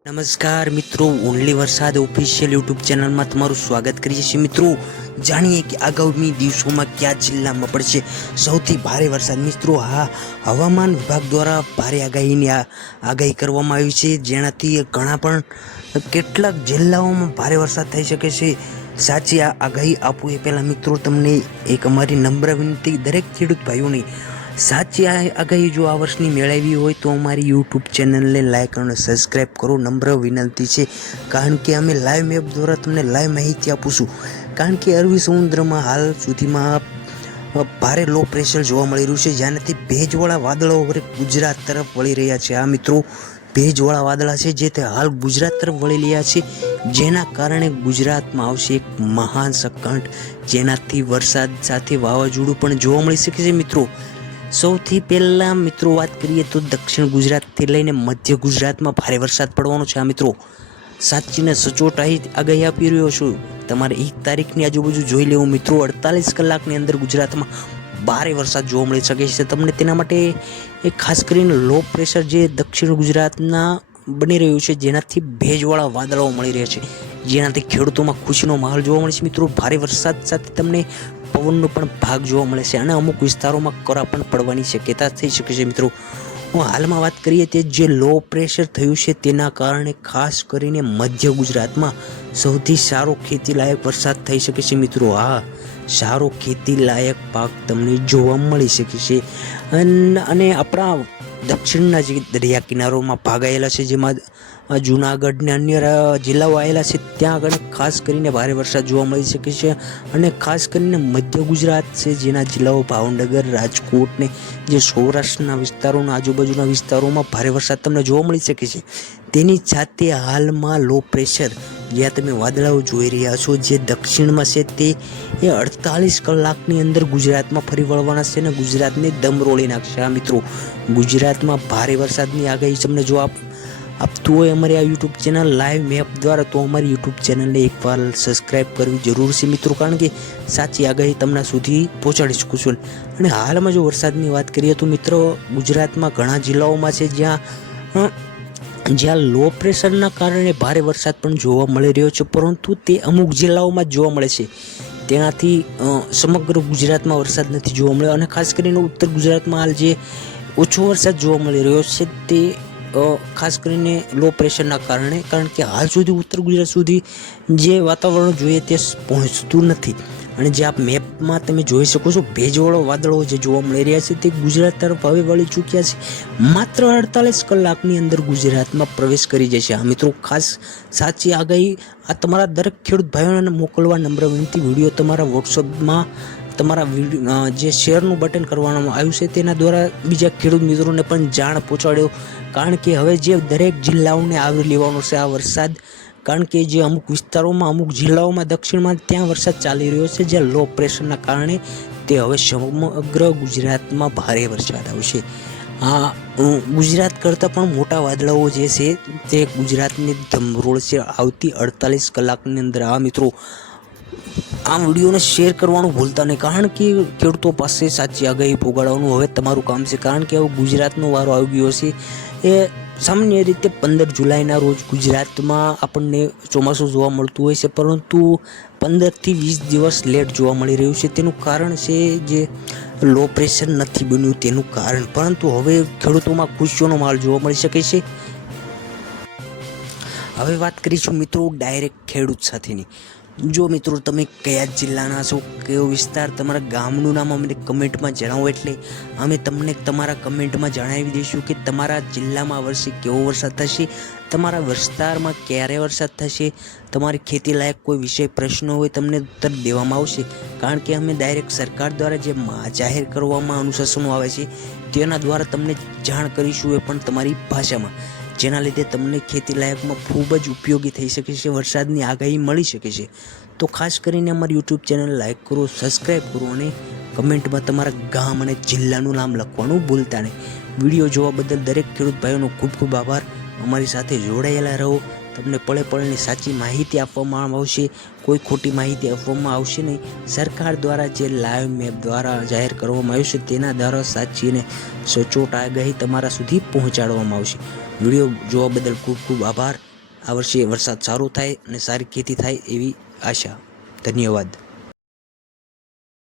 નમસ્કાર મિત્રો, ઓનલી વરસાદ ઓફિશિયલ યુટ્યુબ ચેનલમાં તમારું સ્વાગત કરીએ છીએ। મિત્રો જાણીએ કે આગામી દિવસોમાં કયા જિલ્લામાં પડશે સૌથી ભારે વરસાદ। મિત્રો હવામાન વિભાગ દ્વારા ભારે આગાહી કરવામાં આવી છે, જેનાથી ઘણા પણ કેટલાક જિલ્લાઓમાં ભારે વરસાદ થઈ શકે છે। સાચી આ આગાહી આપવું એ પહેલાં મિત્રો તમને એક અમારી નમ્ર વિનંતી, દરેક ખેડૂત ભાઈઓને સાચી આગાહી જો આ વર્ષની મેળવી હોય તો અમારી યુટ્યુબ ચેનલને લાઈક અને સબસ્ક્રાઈબ કરો, નમ્ર વિનંતી છે। કારણ કે અમે લાઈવ મેપ દ્વારા તમને લાઈવ માહિતી આપીશું। કારણ કે અરબી સમુદ્રમાં હાલ સુધીમાં ભારે લો પ્રેશર જોવા મળી રહ્યું છે, જેનાથી ભેજવાળા વાદળો હવે ગુજરાત તરફ વળી રહ્યા છે। આ મિત્રો ભેજવાળા વાદળા છે જે તે હાલ ગુજરાત તરફ વળી રહ્યા છે, જેના કારણે ગુજરાતમાં આવશે એક મહાન સંકટ, જેનાથી વરસાદ સાથે વાવાઝોડું પણ જોવા મળી શકે છે। મિત્રો સૌથી પહેલા મિત્રો વાત કરીએ તો દક્ષિણ ગુજરાતથી લઈને મધ્ય ગુજરાતમાં ભારે વરસાદ પડવાનો છે। આ મિત્રો સાચીને સચોટ આગાહી આપી રહ્યો છું। તમારે 1 તારીખની આજુબાજુ જોઈ લેવું મિત્રો, 48 કલાકની અંદર ગુજરાતમાં ભારે વરસાદ જોવા મળી શકે છે। તમને તેના માટે એક ખાસ કરીને લો પ્રેશર જે દક્ષિણ ગુજરાતના બની રહ્યું છે, જેનાથી ભેજવાળા વાદળાઓ મળી રહ્યા છે, જેનાથી ખેડૂતોમાં ખુશીનો માહોલ જોવા મળે છે। મિત્રો ભારે વરસાદ સાથે તમને પવનનો પણ ભાગ જોવા મળે છે અને અમુક વિસ્તારોમાં કરા પણ પડવાની શક્યતા થઈ શકે છે। મિત્રો હાલમાં વાત કરીએ તે જે લો પ્રેશર થયું છે તેના કારણે ખાસ કરીને મધ્ય ગુજરાતમાં સૌથી સારો ખેતીલાયક વરસાદ થઈ શકે છે। મિત્રો સારો ખેતીલાયક પાક તમને જોવા મળી શકે છે અને આપણા દક્ષિણના જે દરિયા કિનારોમાં ભાગ આવેલા છે, જેમાં જૂનાગઢ ને અન્ય જિલ્લાઓ આવેલા છે, ત્યાં આગળ ખાસ કરીને ભારે વરસાદ જોવા મળી શકે છે। અને ખાસ કરીને મધ્ય ગુજરાત છે, જેના જિલ્લાઓ ભાવનગર, રાજકોટ ને જે સૌરાષ્ટ્રના વિસ્તારોના આજુબાજુના વિસ્તારોમાં ભારે વરસાદ તમને જોવા મળી શકે છે। તેની સાથે હાલમાં લો પ્રેશર જ્યાં તમે વાદળાઓ જોઈ રહ્યા છો જે દક્ષિણમાં છે, તે 48 કલાકની અંદર ગુજરાતમાં ફરી વળવાના છે અને ગુજરાતને દમરોળી નાખશે। આ મિત્રો ગુજરાતમાં ભારે વરસાદની આગાહી તમને જો આપતું હોય અમારી આ યુટ્યુબ ચેનલ લાઈવ મેપ દ્વારા, તો અમારી યુટ્યુબ ચેનલને એકવાર સબસ્ક્રાઈબ કરવી જરૂર છે મિત્રો, કારણ કે સાચી આગાહી તમને સુધી પહોંચાડી શકું છું। અને હાલમાં જો વરસાદની વાત કરીએ તો મિત્રો ગુજરાતમાં ઘણા જિલ્લાઓમાં છે જ્યાં લો પ્રેશરના કારણે ભારે વરસાદ પણ જોવા મળી રહ્યો છે, પરંતુ તે અમુક જિલ્લાઓમાં જ જોવા મળે છે, તેનાથી સમગ્ર ગુજરાતમાં વરસાદ નથી જોવા મળ્યો। અને ખાસ કરીને ઉત્તર ગુજરાતમાં હાલ જે ઓછો વરસાદ જોવા મળી રહ્યો છે તે ખાસ કરીને લો પ્રેશરના કારણે, કારણ કે હાલ સુધી ઉત્તર ગુજરાત સુધી જે વાતાવરણ જોઈએ તે પહોંચતું નથી। અને જે આપ મેપમાં તમે જોઈ શકો છો ભેજવાળો વાદળો જે જોવા મળી રહ્યા છે તે ગુજરાત તરફ હવે વળી ચૂક્યા છે, માત્ર 48 કલાકની અંદર ગુજરાતમાં પ્રવેશ કરી જશે। આ મિત્રો ખાસ સાચી આગાહી આ તમારા દરેક ખેડૂત ભાઈઓને મોકલવા નમ્ર વિનંતી। વિડીયો તમારા વોટ્સઅપમાં તમારા જે શેરનું બટન કરવામાં આવ્યું છે તેના દ્વારા બીજા ખેડૂત મિત્રોને પણ જાણ પહોંચાડ્યો, કારણ કે હવે જે દરેક જિલ્લાઓને આવરી લેવાનો છે આ વરસાદ। કારણ કે જે અમુક વિસ્તારોમાં, અમુક જિલ્લાઓમાં દક્ષિણમાં ત્યાં વરસાદ ચાલી રહ્યો છે, જે લો પ્રેશરના કારણે તે હવે સમગ્ર ગુજરાતમાં ભારે વરસાદ આવશે। ગુજરાત કરતાં પણ મોટા વાદળાઓ જે છે તે ગુજરાતની ધમરોળશે આવતી 48 કલાકની અંદર। આ મિત્રો આ વિડીયોને શેર કરવાનું ભૂલતા નહીં, કારણ કે ખેડૂતો પાસે સાચી આગાહી પહોંચાડવાનું હવે તમારું કામ છે। કારણ કે હવે ગુજરાતનો વારો આવી ગયો છે। એ સામાન્ય રીતે 15 જુલાઈના રોજ ગુજરાતમાં આપણને ચોમાસું જોવા મળતું હોય છે, પરંતુ 15 થી 20 દિવસ લેટ જોવા મળી રહ્યું છે। તેનું કારણ છે જે લો પ્રેશર નથી બન્યું તેનું કારણ, પરંતુ હવે ખેડૂતોમાં ખુશીઓનો માહોલ જોવા મળી શકે છે। હવે વાત કરીશું મિત્રો ડાયરેક્ટ ખેડૂત સાથેની। જો મિત્રો તમે કયા જિલ્લાના છો, કયો વિસ્તાર, તમારા ગામનું નામ અમને કમેન્ટમાં જણાવો, એટલે અમે તમને તમારા કમેન્ટમાં જણાવી દઈશું કે તમારા જિલ્લામાં આ વર્ષે કેવો વરસાદ થશે, તમારા વિસ્તારમાં ક્યારે વરસાદ થશે, તમારી ખેતી લાયક કોઈ વિષય પ્રશ્ન હોય તમને ઉત્તર દેવામાં આવશે। કારણ કે અમે ડાયરેક્ટ સરકાર દ્વારા જે જાહેર કરવામાં અનુશાસનો આવે છે તેના દ્વારા તમને જાણ કરીશું, એ પણ તમારી ભાષામાં, જેના લીધે તમને ખેતી લાયકમાં ખૂબ જ ઉપયોગી થઈ શકે છે, વરસાદની આગાહી મળી શકે છે। તો ખાસ કરીને અમારી યુટ્યુબ ચેનલ લાઈક કરો, સબસ્ક્રાઈબ કરો અને કમેન્ટમાં તમારા ગામ અને જિલ્લાનું નામ લખવાનું ભૂલતા નહીં। વિડીયો જોવા બદલ દરેક ખેડૂત ભાઈઓનો ખૂબ ખૂબ આભાર। અમારી સાથે જોડાયેલા રહો। તમને પળે પળની સાચી માહિતી આપવામાં આવશે, કોઈ ખોટી માહિતી આપવામાં આવશે નહીં. સરકાર દ્વારા જે લાઈવ મેપ દ્વારા જાહેર કરવામાં આવ્યું છે તેના દ્વારા સાચી અને સચોટ આગાહી તમારા સુધી પહોંચાડવામાં આવશે. વિડીયો જોવા બદલ ખૂબ ખૂબ આભાર. આ વર્ષે વરસાદ સારો થાય અને સારી ખેતી થાય એવી આશા. ધન્યવાદ.